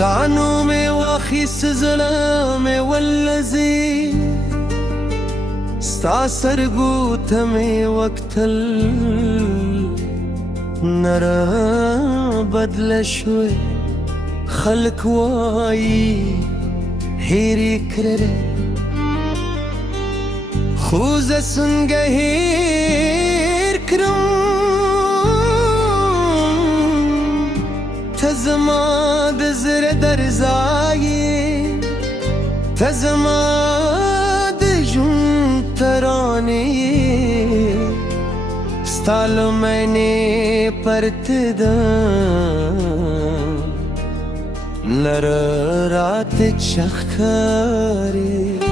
ستانو می واخیست زړه می ولځي ستا سترګو ته می وکتل نره بدله شوې خلک وایي هېرې کړې خو زه څنګه هېر کړم ته زما د زړه درزا یې ته زما د ژوند ترانې یې ستا له مینې پرته ده نره راته چخ ښکاري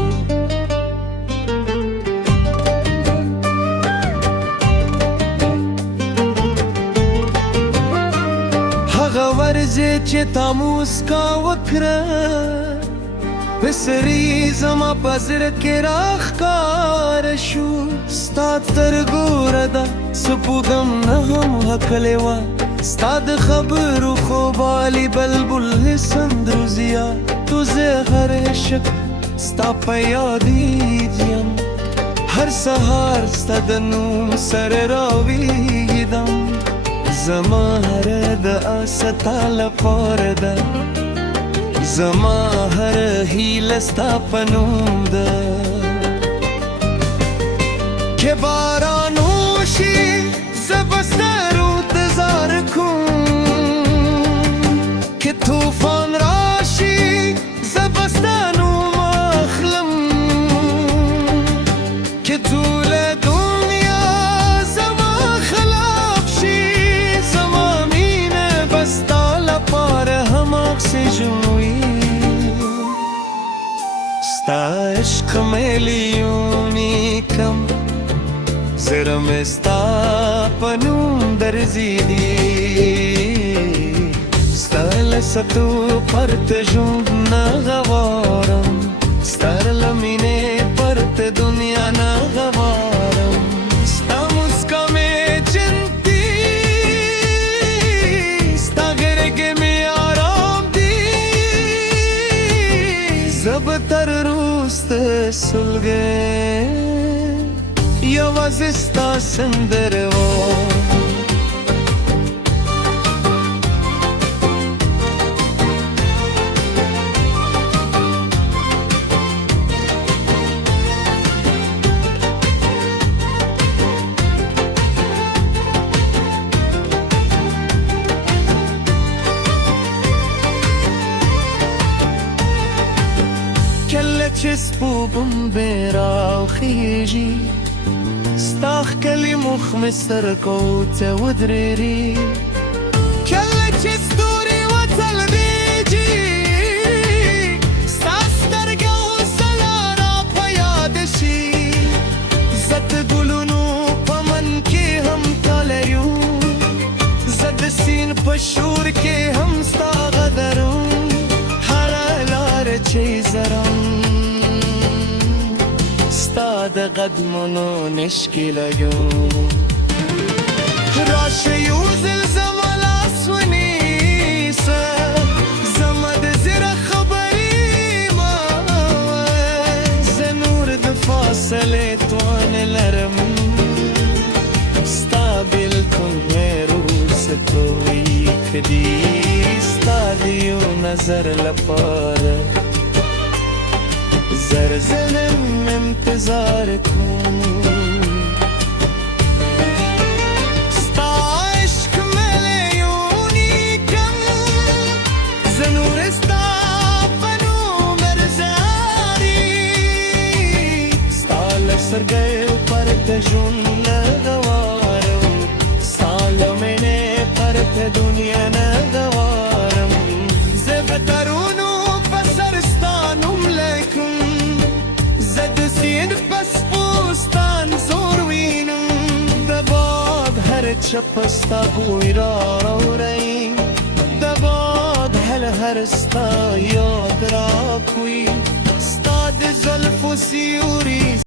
ورځې چې تا موسکا وکړه پسري زما په زړه کې راښکاره شو ستا سترګو رده څه پوهېږم نه هم هکلې وه ستا د خبرو خوبالي بلبل سندروزیا تو زه هر عشق ستا په یادېږ یم هر سهار ستا د نوم سره راویږدم زما هره دعا ستا لپاره ده زما هره هیله ستا په نوم ده که باران وشي زه به ستا انتظار کوم که طوفان راشي زه به ستا نوم اخلم که ټوله ستا عشق میلیونی کم زړه مې ستا په نوم درځي دي ستا له ستو پرته ژوند نه غواړم ستا له مینې پرته دنیا نه غواړم ستا مسکا مې جنتي ستا غېږې مې آرام دي زه به تر وروسته سلګۍ یوازې ستا سندرې وایم کله چې سپوږمۍ راوخیږي ستا ښکلي مخ مې سترګو ته ودرېږي کله چې ستوري وځلېږي ستا سترګه اوسله راپه یاده شي زه د ګلونو په من کې هم تاله یم زه د سیند په شور کې هم ستا غدرم هره لاره چې زرم ستا د قدمونو نشکیله یم راشه یو ځل زما لاس ونیسه زما د زړه خبرې مه زه نور د فاصلې توان لرم ستا بلکل مې روستوي کدي ستا د یو نظر لپاره زر ظلم انتظار کوم ستا عشق میلیونی کم زه نور ستا په نوم ارزاري ستا له سترګو پرته ژوند نه غواړم ستا له مینې پرته دنیا نه غواړم زه به ترونو په سر ستا نوم لیکم سیند پس پوستان زور وینم د باد هر چپ ستا بوی را راوړی د باد هر ستا یاد را کوي ستا د زلفو سیوري